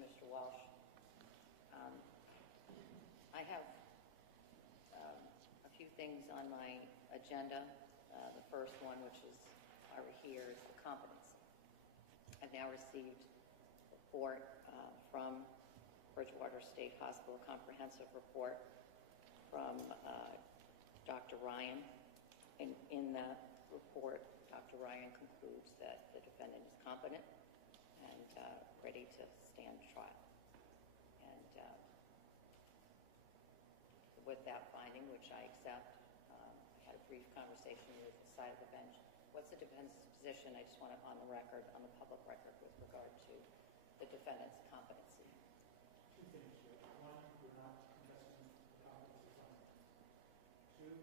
Mr. Walsh. I have a few things on my agenda. The first one, which is over here, is the competency. I've now received a report from Bridgewater State Hospital, a comprehensive report from Dr. Ryan. And in that report, Dr. Ryan concludes that the defendant is competent and ready to stand trial. And with that finding, which I accept, I had a brief conversation with the side of the bench. What's the defense's position? I just want it on the record, on the public record, with regard to the defendant's competency. Two things here. One, we're not contesting the competency finding. Two,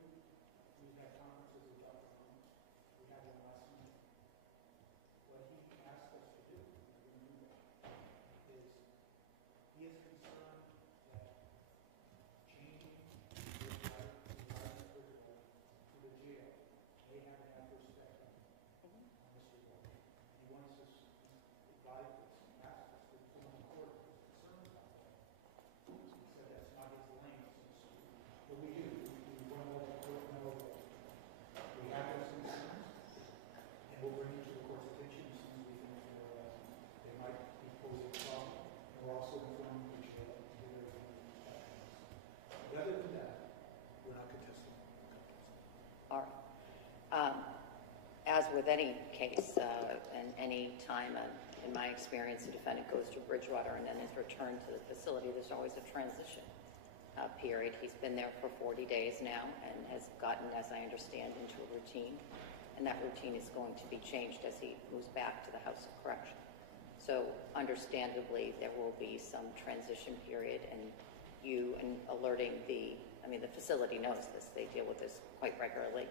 we've had conferences with Dr. Holmes. We had one last night. What he asked us to do, is he is concerned that changing the right to the jail may have an adverse effect on Mr. Walsh. He wants us to advise us, ask us to come to court concerned about that. He said that's not his lane. But we do. We want to let the court know that we have those concerns, and we'll bring it to the court's attention as soon as we think they might be posing a problem. And we'll also inform the jail to get everything back. But other than that, we're not contesting. All right. As with any case, and any time, in my experience, the defendant goes to Bridgewater and then is returned to the facility, there's always a transition period. He's been there for 40 days now and has gotten, as I understand, into a routine. And that routine is going to be changed as he moves back to the House of Correction. So understandably, there will be some transition period, and alerting the facility knows this. They deal with this quite regularly.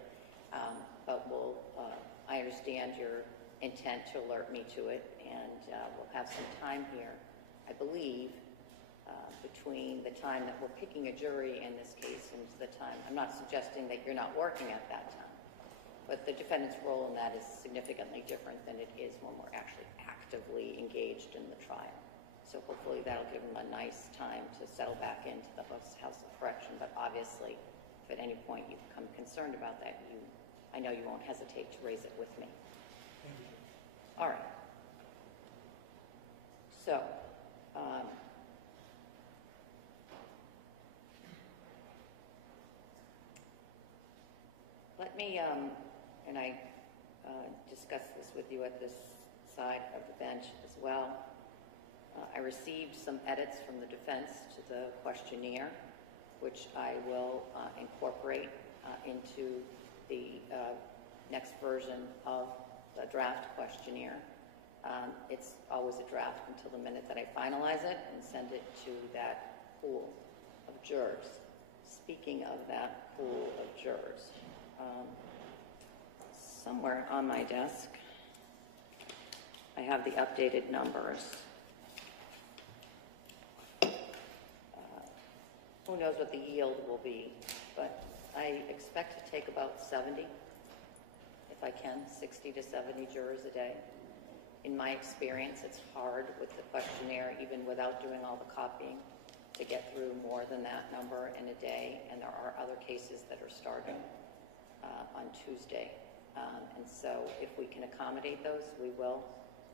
But I understand your intent to alert me to it, and we'll have some time here, I believe, between the time that we're picking a jury in this case and the time. I'm not suggesting that you're not working at that time, but the defendant's role in that is significantly different than it is when we're actually actively engaged in the trial. So hopefully that'll give him a nice time to settle back into the House of Correction. But obviously, if at any point you become concerned about that, I know you won't hesitate to raise it with me. All right. So, let me, and I discussed this with you at this side of the bench as well. I received some edits from the defense to the questionnaire, which I will incorporate into the next version of the draft questionnaire. It's always a draft until the minute that I finalize it and send it to that pool of jurors. Speaking of that pool of jurors, somewhere on my desk, I have the updated numbers. Who knows what the yield will be, but I expect to take about 70, if I can, 60 to 70 jurors a day. In my experience, it's hard with the questionnaire, even without doing all the copying, to get through more than that number in a day, and there are other cases that are starting on Tuesday. And so if we can accommodate those, we will.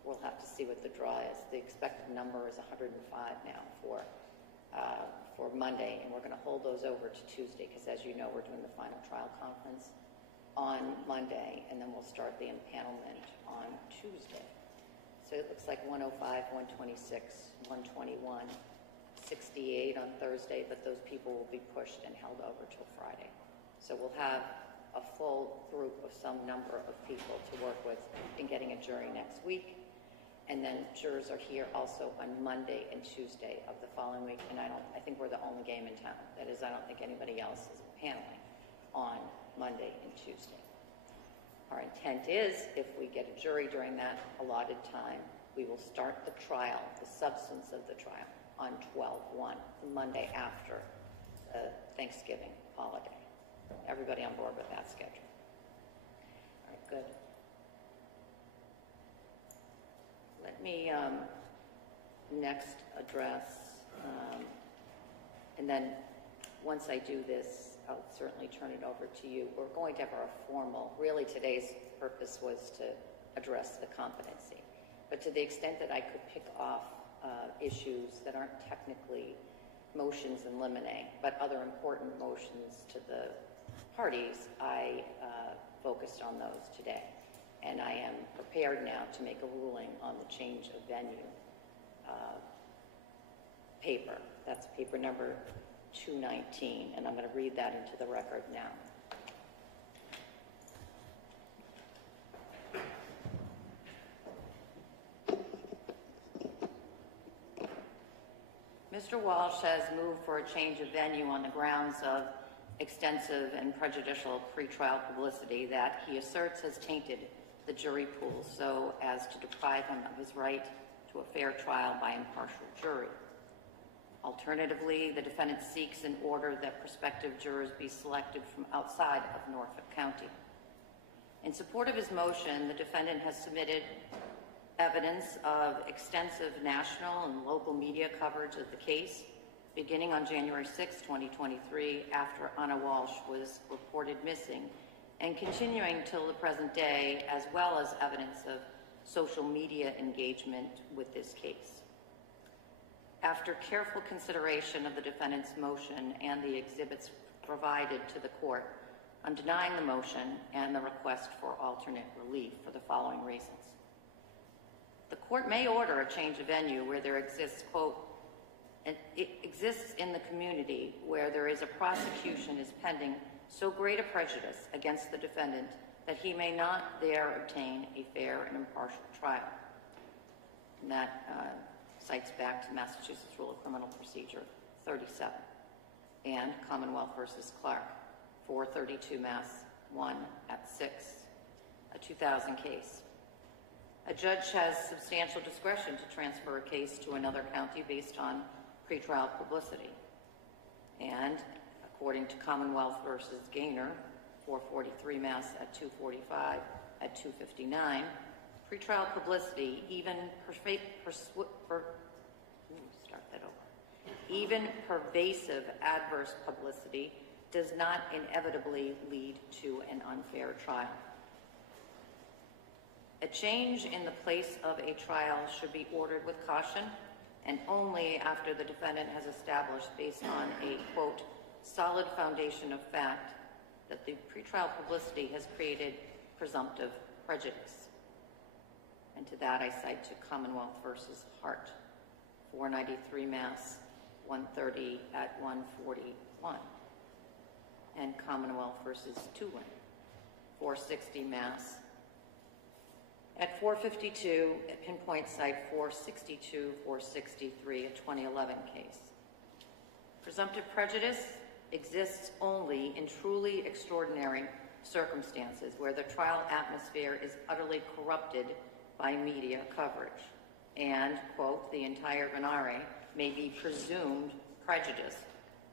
We'll have to see what the draw is. The expected number is 105 now for Monday, and we're going to hold those over to Tuesday because, as you know, we're doing the final trial conference on Monday, and then we'll start the impanelment on Tuesday. So it looks like 105, 126, 121, 68 on Thursday, but those people will be pushed and held over till Friday. So we'll have a full group of some number of people to work with in getting a jury next week. And then jurors are here also on Monday and Tuesday of the following week. And I think we're the only game in town. That is, I don't think anybody else is paneling on Monday and Tuesday. Our intent is, if we get a jury during that allotted time, we will start the trial, the substance of the trial, on 12/1, the Monday after the Thanksgiving holiday. Everybody on board with that schedule? All right, good. next address, and then once I do this, I'll certainly turn it over to you. We're going to have our formal, really today's purpose was to address the competency. But to the extent that I could pick off issues that aren't technically motions in limine, but other important motions to the parties, I focused on those today. And I am prepared now to make a ruling on the change of venue paper. That's paper number 219, and I'm going to read that into the record now. Mr. Walsh has moved for a change of venue on the grounds of extensive and prejudicial pretrial publicity that he asserts has tainted the jury pool so as to deprive him of his right to a fair trial by impartial jury. Alternatively, the defendant seeks an order that prospective jurors be selected from outside of Norfolk County. In support of his motion, the defendant has submitted evidence of extensive national and local media coverage of the case, beginning on January 6, 2023, after Anna Walsh was reported missing, and continuing till the present day, as well as evidence of social media engagement with this case. After careful consideration of the defendant's motion and the exhibits provided to the court, I'm denying the motion and the request for alternate relief for the following reasons. The court may order a change of venue where there exists, quote, and it exists in the community where there is a prosecution is pending so great a prejudice against the defendant that he may not there obtain a fair and impartial trial. And that cites back to Massachusetts Rule of Criminal Procedure 37 and Commonwealth versus Clark, 432 Mass 1 at 6, a 2000 case. A judge has substantial discretion to transfer a case to another county based on pretrial publicity. And according to Commonwealth versus Gaynor, 443 Mass at 245 at 259, pretrial publicity, even even pervasive adverse publicity, does not inevitably lead to an unfair trial. A change in the place of a trial should be ordered with caution and only after the defendant has established, based on a, quote, solid foundation of fact, that the pretrial publicity has created presumptive prejudice. And to that I cite to Commonwealth versus Hart, 493 Mass 130 at 141, and Commonwealth versus Tulin, 460 Mass at 452, at pinpoint site 462, 463, a 2011 case. Presumptive prejudice exists only in truly extraordinary circumstances where the trial atmosphere is utterly corrupted by media coverage and, quote, the entire venire may be presumed prejudiced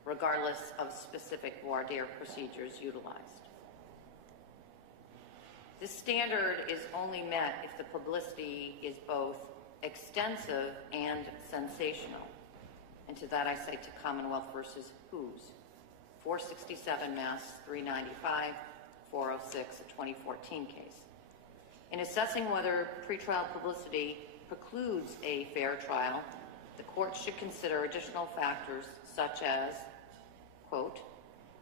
regardless of specific voir dire procedures utilized. This standard is only met if the publicity is both extensive and sensational. And to that I cite to Commonwealth versus Who's, 467 Mass 395, 406, a 2014 case. In assessing whether pretrial publicity precludes a fair trial, the court should consider additional factors such as, quote,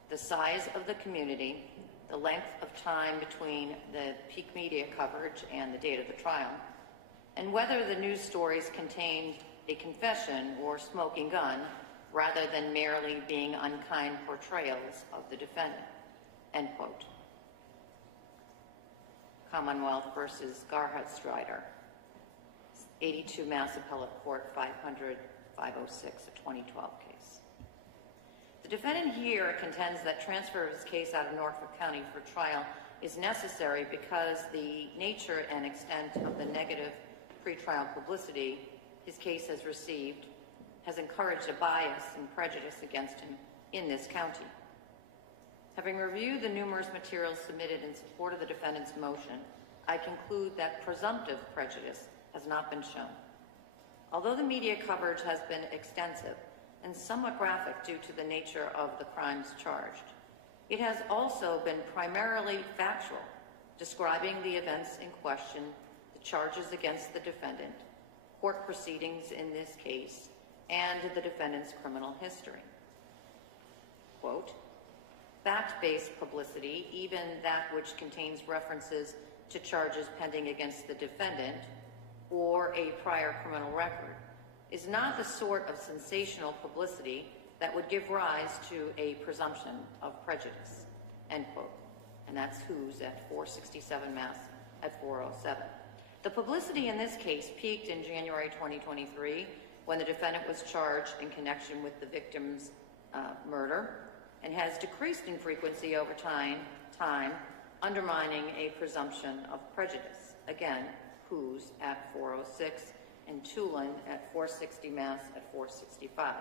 the size of the community, the length of time between the peak media coverage and the date of the trial, and whether the news stories contained a confession or smoking gun rather than merely being unkind portrayals of the defendant, end quote. Commonwealth versus Garhut Strider, 82 Mass Appellate Court 500, 506, a 2012 case. The defendant here contends that transfer of his case out of Norfolk County for trial is necessary because the nature and extent of the negative pretrial publicity his case has received has encouraged a bias and prejudice against him in this county. Having reviewed the numerous materials submitted in support of the defendant's motion, I conclude that presumptive prejudice has not been shown. Although the media coverage has been extensive and somewhat graphic due to the nature of the crimes charged, it has also been primarily factual, describing the events in question, the charges against the defendant, court proceedings in this case, and the defendant's criminal history. Quote, fact-based publicity, even that which contains references to charges pending against the defendant or a prior criminal record, is not the sort of sensational publicity that would give rise to a presumption of prejudice, end quote. And that's Who's at 467 Mass at 407. The publicity in this case peaked in January 2023 when the defendant was charged in connection with the victim's murder, and has decreased in frequency over time, undermining a presumption of prejudice. Again, Who's at 406 and Tulin at 460 Mass at 465.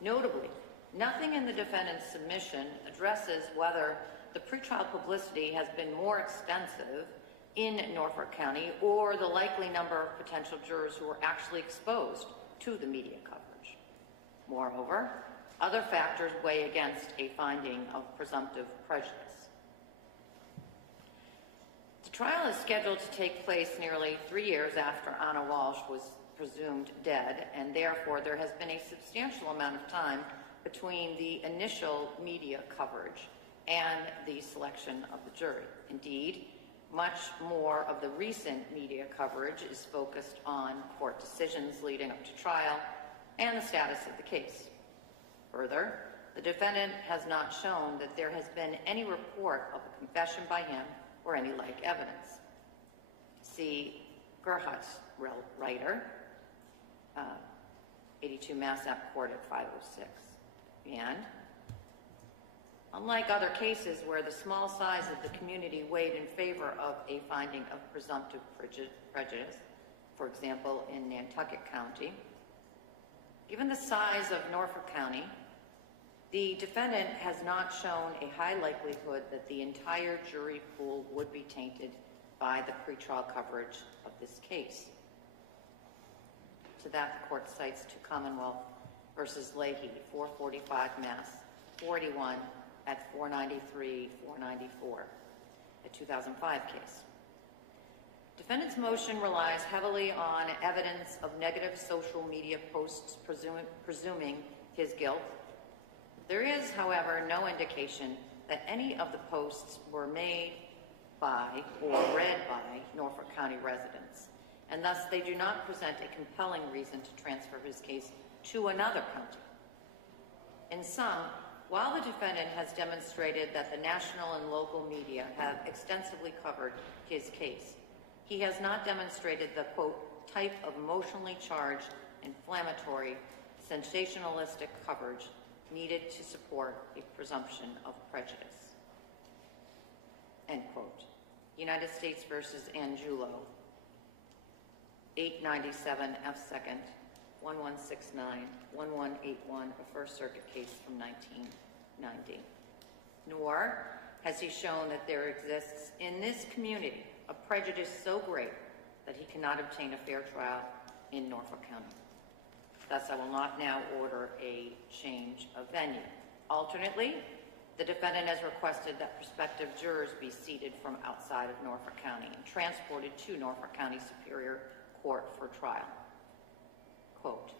Notably, nothing in the defendant's submission addresses whether the pretrial publicity has been more extensive in Norfolk County or the likely number of potential jurors who were actually exposed to the media coverage. Moreover, other factors weigh against a finding of presumptive prejudice. The trial is scheduled to take place nearly 3 years after Anna Walshe was presumed dead, and therefore there has been a substantial amount of time between the initial media coverage and the selection of the jury. Indeed, much more of the recent media coverage is focused on court decisions leading up to trial and the status of the case. Further, the defendant has not shown that there has been any report of a confession by him or any like evidence. See Gerhardt's writer, 82 Mass App Court at 506. And unlike other cases where the small size of the community weighed in favor of a finding of presumptive prejudice, for example, in Nantucket County, given the size of Norfolk County, the defendant has not shown a high likelihood that the entire jury pool would be tainted by the pretrial coverage of this case. To that, the court cites to Commonwealth versus Leahy, 445 Mass, 41 at 493, 494, a 2005 case. Defendant's motion relies heavily on evidence of negative social media posts presuming his guilt. There is, however, no indication that any of the posts were made by or read by Norfolk County residents, and thus they do not present a compelling reason to transfer his case to another county. In sum, while the defendant has demonstrated that the national and local media have extensively covered his case, he has not demonstrated the, quote, type of emotionally charged, inflammatory, sensationalistic coverage needed to support a presumption of prejudice, end quote. United States versus Angulo, 897 F. 2nd, 1169, 1181, a First Circuit case from 1990. Nor has he shown that there exists in this community a prejudice so great that he cannot obtain a fair trial in Norfolk County. Thus, I will not now order a change of venue. Alternately, the defendant has requested that prospective jurors be seated from outside of Norfolk County and transported to Norfolk County Superior Court for trial. Quote,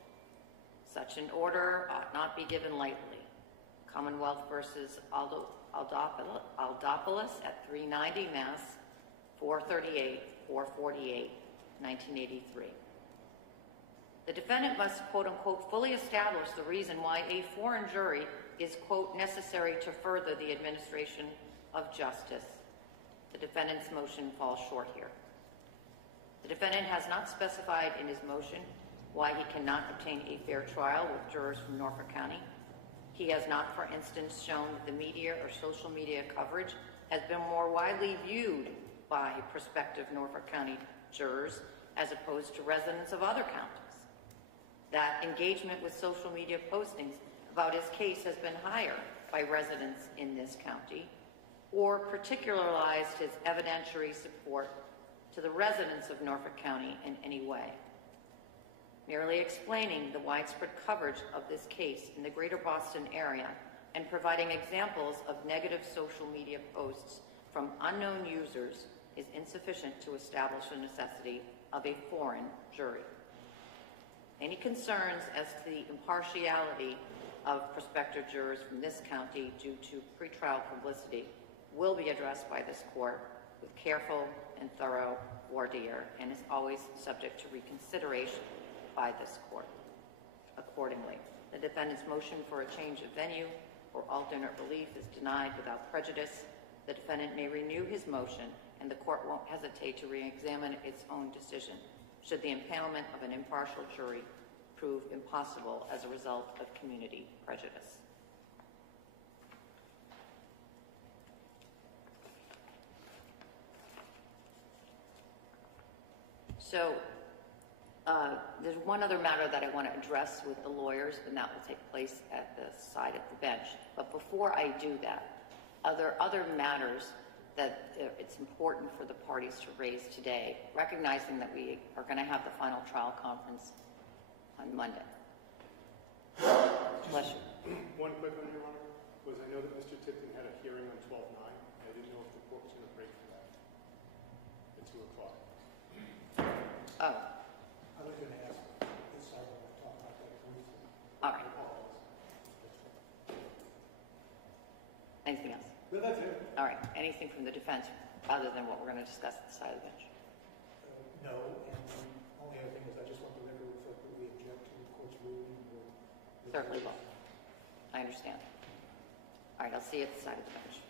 such an order ought not be given lightly. Commonwealth versus Aldopoulos at 390 Mass, 438, 448, 1983. The defendant must, quote unquote, fully establish the reason why a foreign jury is, quote, necessary to further the administration of justice. The defendant's motion falls short here. The defendant has not specified in his motion why he cannot obtain a fair trial with jurors from Norfolk County. He has not, for instance, shown that the media or social media coverage has been more widely viewed by prospective Norfolk County jurors as opposed to residents of other counties. That engagement with social media postings about his case has been higher by residents in this county, or particularized his evidentiary support to the residents of Norfolk County in any way. merely explaining the widespread coverage of this case in the greater Boston area and providing examples of negative social media posts from unknown users is insufficient to establish the necessity of a foreign jury. Any concerns as to the impartiality of prospective jurors from this county due to pretrial publicity will be addressed by this court with careful and thorough voir dire and is always subject to reconsideration by this court. Accordingly, the defendant's motion for a change of venue or alternate relief is denied without prejudice. The defendant may renew his motion, and the court won't hesitate to re-examine its own decision should the impanelment of an impartial jury prove impossible as a result of community prejudice. So there's one other matter that I want to address with the lawyers, and that will take place at the side of the bench. But before I do that, are there other matters that it's important for the parties to raise today, recognizing that we are going to have the final trial conference on Monday? Bless you. One quick one, Your Honor, was I know that Mr. Tipton had a hearing on 12/9. I didn't know if the court was going to break for that at 2 o'clock. Oh, I was going to ask this side when I talk about that briefly. all right. Anything else? No, that's it. All right. Anything from the defense other than what we're going to discuss at the side of the bench? No, and the only other thing is I just want the record to reflect that we object to the court's ruling. Certainly will. I understand. All right. I'll see you at the side of the bench.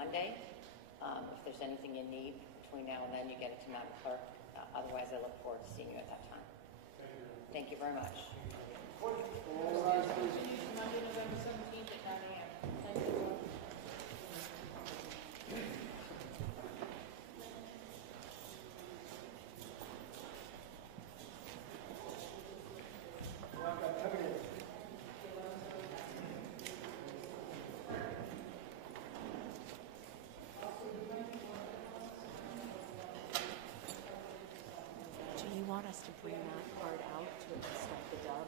Monday. If there's anything you need between now and then, you get it to Madam Clerk. Otherwise, I look forward to seeing you at that time. Thank you very much. Monday, November 17th at 9 a.m. Thank you. Do you want us to bring that part out to inspect the dub?